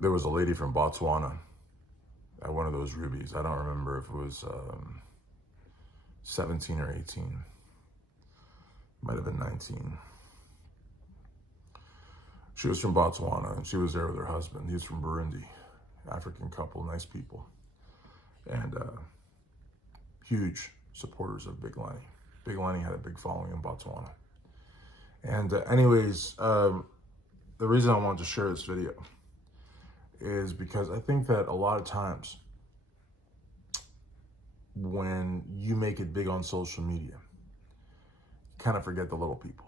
there was a lady from Botswana at one of those rubies. I don't remember if it was 17 or 18. Might have been 19. She was from Botswana, and she was there with her husband. He was from Burundi. African couple, nice people. And huge supporters of Big Lenny. Big Lenny had a big following in Botswana. And anyways, the reason I wanted to share this video is because I think that a lot of times when you make it big on social media, you kind of forget the little people.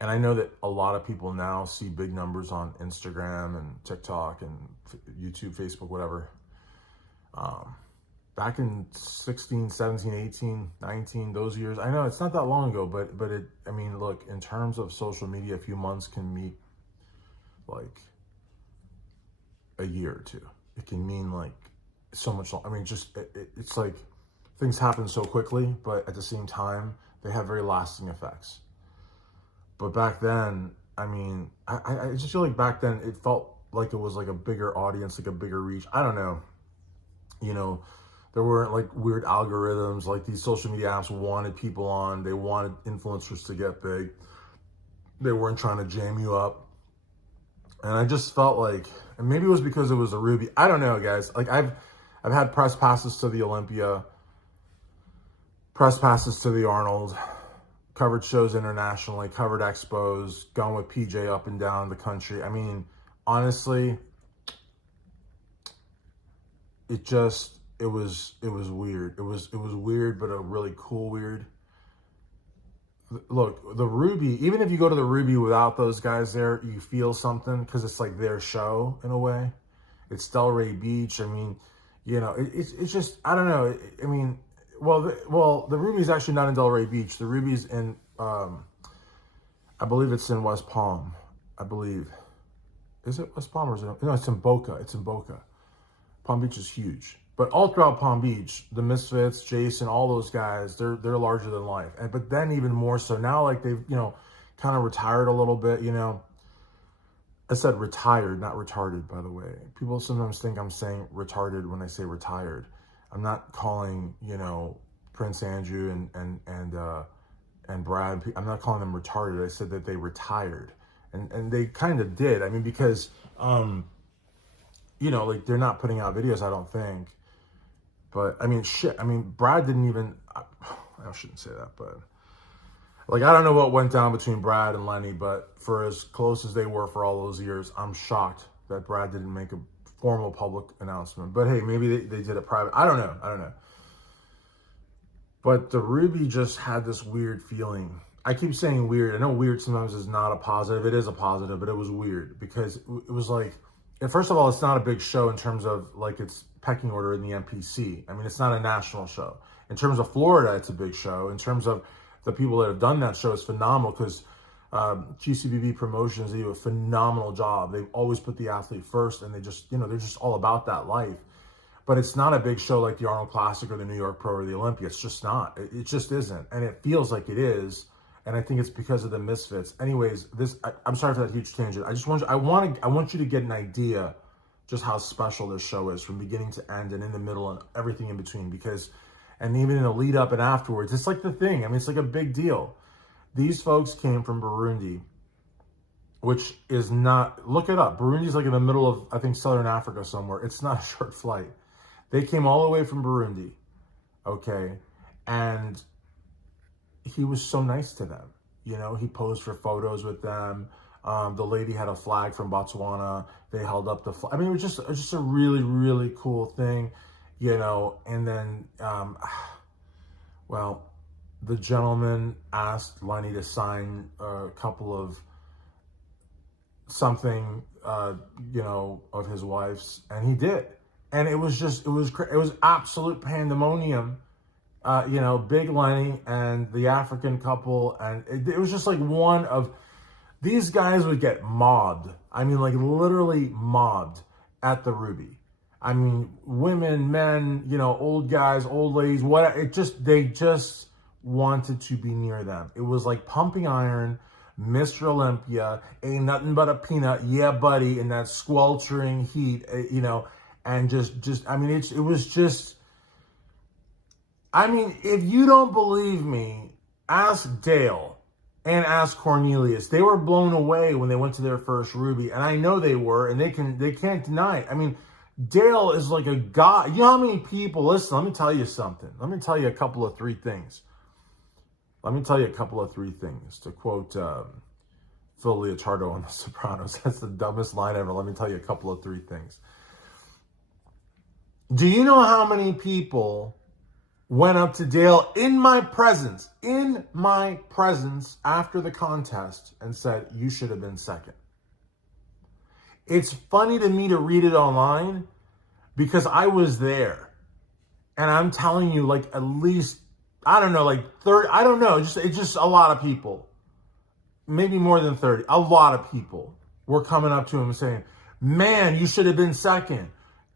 And I know that a lot of people now see big numbers on Instagram and TikTok and YouTube, Facebook, whatever. Back in 16, 17, 18, 19, those years, I know it's not that long ago, but it, I mean, look, in terms of social media, a few months can mean like a year or two. It can mean like so much long. I mean, just, it's like things happen so quickly, but at the same time, they have very lasting effects. But back then, I mean, I just feel like back then it felt like it was like a bigger audience, like a bigger reach. I don't know. You know, there weren't like weird algorithms, like these social media apps wanted people on. They wanted influencers to get big. They weren't trying to jam you up. And I just felt like, and maybe it was because it was a Ruby. I don't know, guys. Like I've had press passes to the Olympia, press passes to the Arnold, covered shows internationally, covered expos, gone with PJ up and down the country. I mean, honestly, it was weird. It was weird, but a really cool weird. Look, the Ruby, even if you go to the Ruby without those guys there, you feel something because it's like their show in a way. It's Delray Beach. I mean, you know, it's just, I don't know. I mean, the Ruby's actually not in Delray Beach. The Ruby's in, I believe it's in West Palm. I believe. Is it West Palm or is it? No, it's in Boca. It's in Boca. Palm Beach is huge. But all throughout Palm Beach, the Misfits, Jason, all those guys, they're larger than life. But then even more so now, like they've, you know, kind of retired a little bit, you know. I said retired, not retarded, by the way. People sometimes think I'm saying retarded when I say retired. I'm not calling, you know, Prince Andrew and Brad, I'm not calling them retarded. I said that they retired. And they kind of did. I mean, because, you know, like they're not putting out videos, I don't think. But, I mean, shit. I mean, Brad didn't even, I shouldn't say that, but, like, I don't know what went down between Brad and Lenny, but for as close as they were for all those years, I'm shocked that Brad didn't make a formal public announcement. But, hey, maybe they did it private. I don't know. But the Ruby just had this weird feeling. I keep saying weird. I know weird sometimes is not a positive. It is a positive, but it was weird because it was like, first of all, it's not a big show in terms of like its pecking order in the NPC. I mean, it's not a national show. In terms of Florida, it's a big show. In terms of the people that have done that show, it's phenomenal because GCBB Promotions, they do a phenomenal job. They've always put the athlete first, and they just, you know, they're just all about that life. But it's not a big show like the Arnold Classic or the New York Pro or the Olympia. It's just not. It just isn't. And it feels like it is. And I think it's because of the Misfits. Anyways, I'm sorry for that huge tangent. I want you to get an idea just how special this show is from beginning to end and in the middle and everything in between. Because, and even in the lead up and afterwards, it's like the thing. I mean, it's like a big deal. These folks came from Burundi, which is not, look it up. Burundi's like in the middle of, I think, Southern Africa somewhere. It's not a short flight. They came all the way from Burundi, okay? And he was so nice to them. You know, he posed for photos with them. The lady had a flag from Botswana. They held up the flag. I mean, it was just a really, really cool thing, you know. And then, well, the gentleman asked Lenny to sign a couple of something, you know, of his wife's, and he did. And it was absolute pandemonium. You know, Big Lenny and the African couple, and it was just like one of, these guys would get mobbed. I mean, like literally mobbed at the Ruby. I mean, women, men, you know, old guys, old ladies, they just wanted to be near them. It was like pumping iron. Mr. Olympia, ain't nothing but a peanut, yeah, buddy, in that sweltering heat, and I mean, it was just, I mean, if you don't believe me, ask Dale and ask Cornelius. They were blown away when they went to their first Ruby, and I know they were, and they can't deny it. I mean, Dale is like a god. You know how many people, listen, let me tell you something. Let me tell you a couple of three things. To quote Phil Leotardo on The Sopranos. That's the dumbest line ever. Let me tell you a couple of three things. Do you know how many people went up to Dale in my presence after the contest and said, you should have been second? It's funny to me to read it online because I was there. And I'm telling you, like, at least, I don't know, like 30, I don't know, it's just a lot of people. Maybe more than 30. A lot of people were coming up to him and saying, man, you should have been second.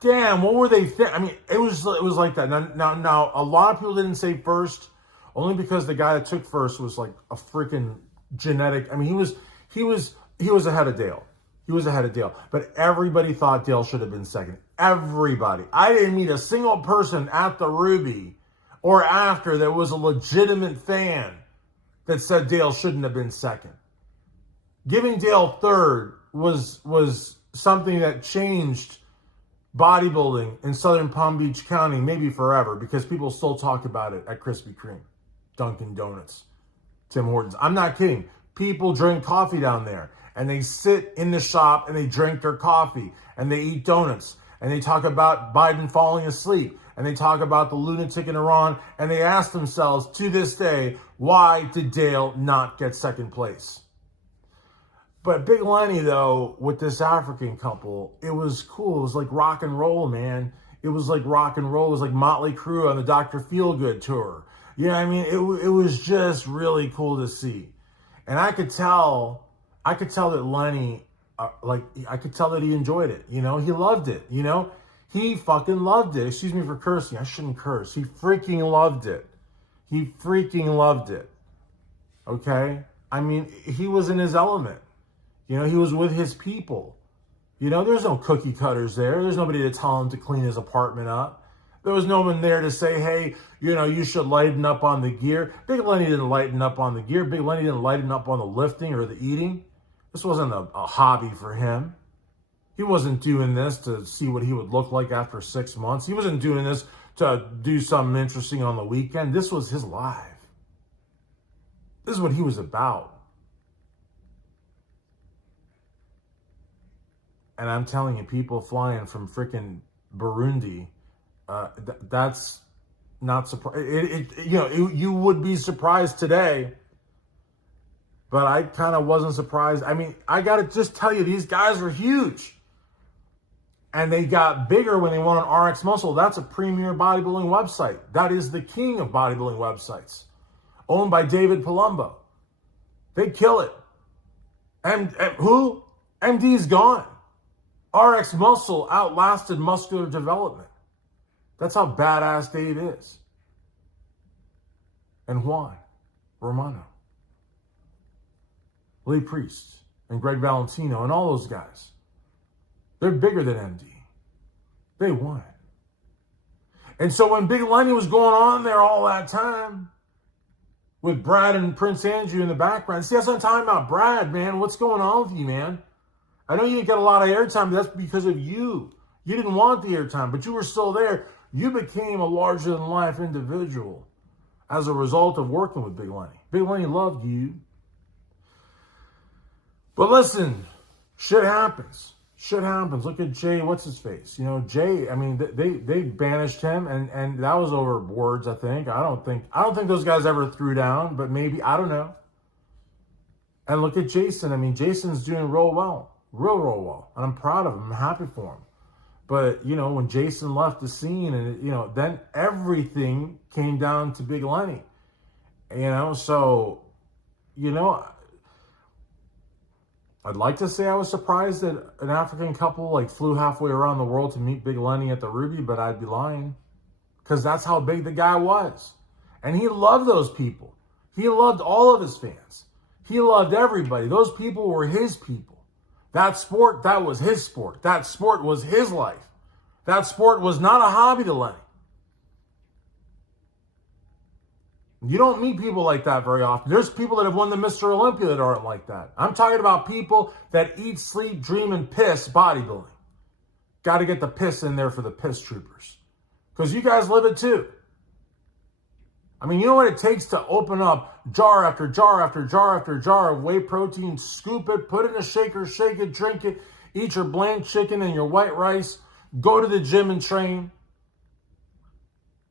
Damn, what were they thinking? I mean, it was like that. Now, a lot of people didn't say first, only because the guy that took first was like a freaking genetic. I mean, he was ahead of Dale. He was ahead of Dale. But everybody thought Dale should have been second. Everybody. I didn't meet a single person at the Ruby or after that was a legitimate fan that said Dale shouldn't have been second. Giving Dale third was something that changed bodybuilding in Southern Palm Beach County, maybe forever, because people still talk about it at Krispy Kreme, Dunkin' Donuts, Tim Hortons. I'm not kidding. People drink coffee down there, and they sit in the shop, and they drink their coffee, and they eat donuts, and they talk about Biden falling asleep, and they talk about the lunatic in Iran, and they ask themselves, to this day, why did Dale not get second place? But Big Lenny, though, with this African couple, it was cool. It was like rock and roll, man. It was like rock and roll. It was like Motley Crue on the Dr. Feelgood tour. You know what I mean? It was just really cool to see. And I could tell that Lenny, I could tell that he enjoyed it. You know, he loved it. You know, he fucking loved it. Excuse me for cursing. I shouldn't curse. He freaking loved it. He freaking loved it. Okay? I mean, he was in his element. You know, he was with his people. You know, there's no cookie cutters there. There's nobody to tell him to clean his apartment up. There was no one there to say, hey, you know, you should lighten up on the gear. Big Lenny didn't lighten up on the gear. Big Lenny didn't lighten up on the lifting or the eating. This wasn't a hobby for him. He wasn't doing this to see what he would look like after 6 months. He wasn't doing this to do something interesting on the weekend. This was his life. This is what he was about. And I'm telling you, people flying from freaking Burundi, that's not surprising. You would be surprised today, but I kind of wasn't surprised. I mean, I got to just tell you, these guys are huge. And they got bigger when they went on RX Muscle. That's a premier bodybuilding website. That is the king of bodybuilding websites, owned by David Palumbo. They kill it. And who? MD's gone. RX Muscle outlasted Muscular Development. That's how badass Dave is. And Juan Romano, Lee Priest, and Greg Valentino, and all those guys. They're bigger than MD. They won. And so when Big Lenny was going on there all that time, with Brad and Prince Andrew in the background, see, that's what I'm talking about. Brad, man, what's going on with you, man? I know you didn't get a lot of airtime, but that's because of you. You didn't want the airtime, but you were still there. You became a larger-than-life individual as a result of working with Big Lenny. Big Lenny loved you. But listen, shit happens. Shit happens. Look at Jay, what's his face? You know, Jay, I mean, they banished him, and that was over words, I think. I don't think those guys ever threw down, but maybe, I don't know. And look at Jason. I mean, Jason's doing real well. Real well. And I'm proud of him. I'm happy for him. But, you know, when Jason left the scene and, you know, then everything came down to Big Lenny. You know, so, you know, I'd like to say I was surprised that an African couple, like, flew halfway around the world to meet Big Lenny at the Ruby, but I'd be lying. Because that's how big the guy was. And he loved those people. He loved all of his fans. He loved everybody. Those people were his people. That sport, that was his sport. That sport was his life. That sport was not a hobby to Lenny. You don't meet people like that very often. There's people that have won the Mr. Olympia that aren't like that. I'm talking about people that eat, sleep, dream, and piss bodybuilding. Got to get the piss in there for the piss troopers. Because you guys live it too. I mean, you know what it takes to open up jar after jar after jar after jar of whey protein, scoop it, put it in a shaker, shake it, drink it, eat your bland chicken and your white rice, go to the gym and train,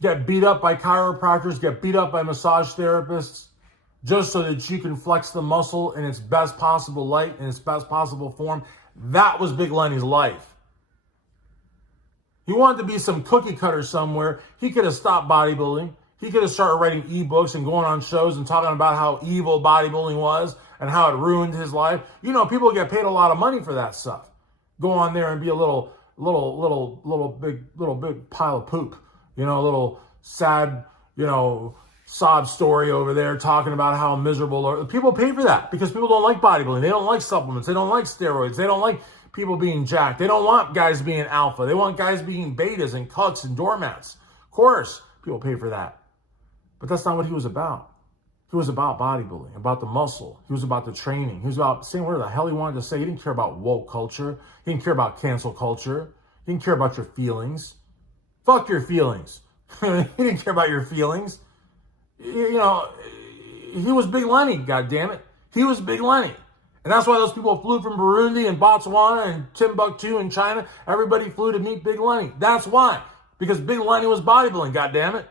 get beat up by chiropractors, get beat up by massage therapists, just so that you can flex the muscle in its best possible light, in its best possible form. That was Big Lenny's life. He wanted to be some cookie cutter somewhere. He could have stopped bodybuilding. He could have started writing ebooks and going on shows and talking about how evil bodybuilding was and how it ruined his life. You know, people get paid a lot of money for that stuff. Go on there and be a little big pile of poop. You know, a little sad, sob story over there talking about how miserable. People pay for that because people don't like bodybuilding. They don't like supplements. They don't like steroids. They don't like people being jacked. They don't want guys being alpha. They want guys being betas and cucks and doormats. Of course, people pay for that. But that's not what he was about. He was about bodybuilding, about the muscle. He was about the training. He was about saying whatever the hell he wanted to say. He didn't care about woke culture. He didn't care about cancel culture. He didn't care about your feelings. Fuck your feelings. He didn't care about your feelings. You know, he was Big Lenny, goddammit. He was Big Lenny. And that's why those people flew from Burundi and Botswana and Timbuktu and China. Everybody flew to meet Big Lenny. That's why. Because Big Lenny was bodybuilding, goddammit.